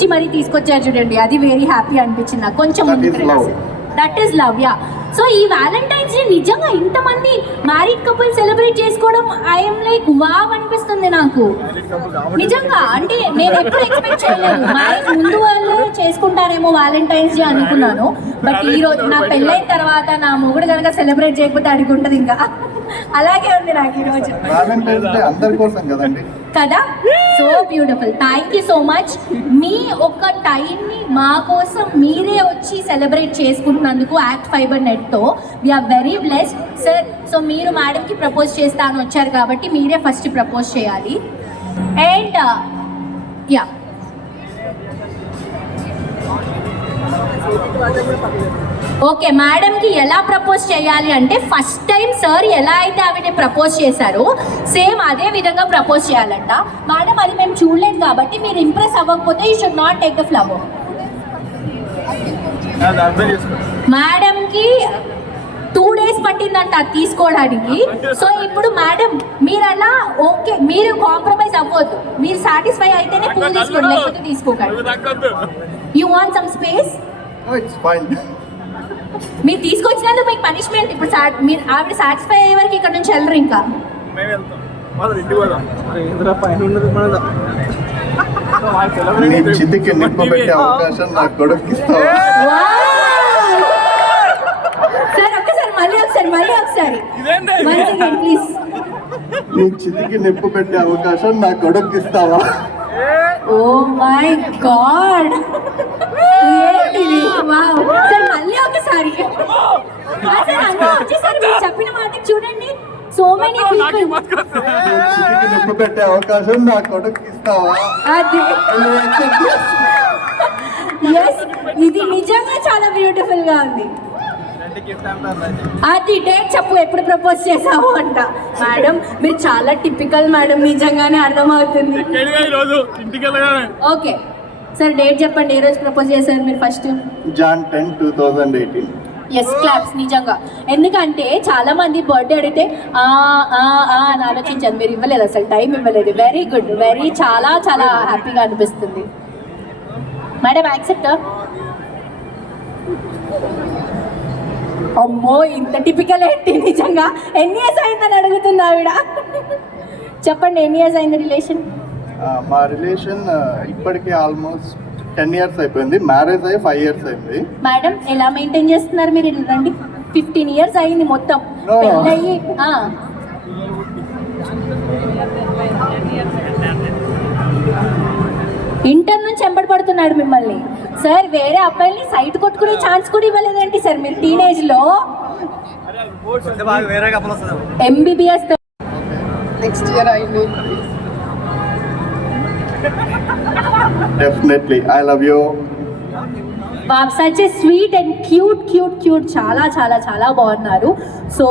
వచ్చి మరీ తీసుకొచ్చారు చూడండి, అది వెరీ హ్యాపీ అనిపించింది నాకు. కొంచెం that is love. Yeah. So ఈ వ్యాలంటైన్స్ డే నిజంగా ఇంతమంది మ్యారీడ్ కపుల్ సెలబ్రేట్ చేసుకోవడం ఐఎమ్ లైక్ వావ్ అనిపిస్తుంది నాకు నిజంగా. అంటే నేను ఎప్పుడు ఎక్స్పెక్ట్ చేయలేదు, మ్యారేజ్ ముందు వాళ్ళు చేసుకుంటారేమో వ్యాలంటైన్స్ డే అనుకున్నాను. బట్ ఈ రోజు నా పెళ్ళైన తర్వాత నా మొగుడు కనుక సెలబ్రేట్ చేయకపోతే అడుగుంటది ఇంకా. అలాగే ఉంది నాకు ఈరోజు కదా. So beautiful. Thank you so much. మీ ఒక టైంని మా కోసం మీరే వచ్చి సెలబ్రేట్ చేసుకుంటున్నందుకు యాక్ట్ ఫైబర్ నెట్తో we are very blessed sir. So మీరు మేడంకి ప్రపోజ్ చేస్తాను వచ్చారు కాబట్టి మీరే ఫస్ట్ ప్రపోజ్ చేయాలి. అండ్ యా, ఓకే, మేడంకి ఎలా ప్రపోజ్ చేయాలి అంటే ఫస్ట్ టైం సార్ ఎలా అయితే ఆవిడ ప్రపోజ్ చేశారో సేమ్ అదే విధంగా ప్రపోజ్ చేయాలంట. మేడం అది మేము చూడలేదు కాబట్టి మీరు ఇంప్రెస్ అవ్వకపోతే you should not take the flower. మేడంకి 2 days పట్టిందంట తీసుకోవడానికి. సో ఇప్పుడు మేడం మీరు అలా ఓకే, మీరు కాంప్రమైజ్ అవ్వద్దు, మీరు సాటిస్ఫై అయితేనే పూలు తీసుకోండి, లేకపోతే తీసుకోకండి. You want some space? మీరు తీసుకొచ్చినందుకు మీకు పనిష్మెంట్. ఇప్పుడు మీరు ఆవిడ సాటిస్ఫై అయ్యే వరకు ఇక్కడ నుంచి వెళ్ళరు ఇంకా. సార్ ఒక్కసారి మళ్ళీ ఒకసారి ప్లీజ్. నీ చితికి నిప్పు పెట్టే అవకాశం నా కొడుకు ఇస్తావా? ఓ మై గాడ్, సార్ మళ్ళీ ఒకసారి. సార్ మీరు చెప్పిన మాట చూడండి, సో మెనీ పీపుల్. నిప్పు పెట్టే అవకాశం నా కొడుకు ఇస్తావా? ఇది నిజంగా చాలా బ్యూటిఫుల్ గా ఉంది. అది డేట్ చెప్పు, ఎప్పుడు ప్రపోజ్ చేసావు అంట. మేడం మీరు చాలా టిపికల్ మేడం, నిజంగానే అర్థమవుతుంది. ఓకే సార్, డేట్ చెప్పండి, ఏ రోజు ప్రపోజ్ చేశారు మీరు ఫస్ట్? Jan 10, 2018. Yes, claps. నిజంగా ఎందుకంటే చాలా మంది బర్త్డే అడిగితే అని ఆలోచించాను, మీరు ఇవ్వలేదు, అసలు టైం ఇవ్వలేదు. వెరీ గుడ్, వెరీ చాలా చాలా హ్యాపీగా అనిపిస్తుంది. Madam accept? అమ్మో ఇంత టిపికల్ ఏంటి నిజంగా. ఎన్ని ఇయర్స్ అయిందని అడుగుతుంది ఆవిడ. చెప్పండి, ఎన్ని ఇయర్స్ అయింది రిలేషన్? మా రిలేషన్ ఇప్పటికే ఆల్మోస్ట్ 10 years అయిపోయింది. మ్యారేజ్ అయ్యి 5 years అయింది. మేడం ఎలా మెయింటైన్ చేస్తున్నారు మీరు? రండి, 15 years అయింది మొత్తం పెళ్ళయి. ఇంటర్ నుంచి ఎంబడి పడుతున్నాడు మిమ్మల్ని సార్. వేరే అబ్బాయిని సైట్ కొట్టుకునే ఛాన్స్ కూడా ఇవ్వలేదండి సార్ మీరు టీనేజ్ లో. MBBS next year I will definitely. I love you. Such a sweet and cute చాలా చాలా చాలా చాలా బాగున్నారు. సో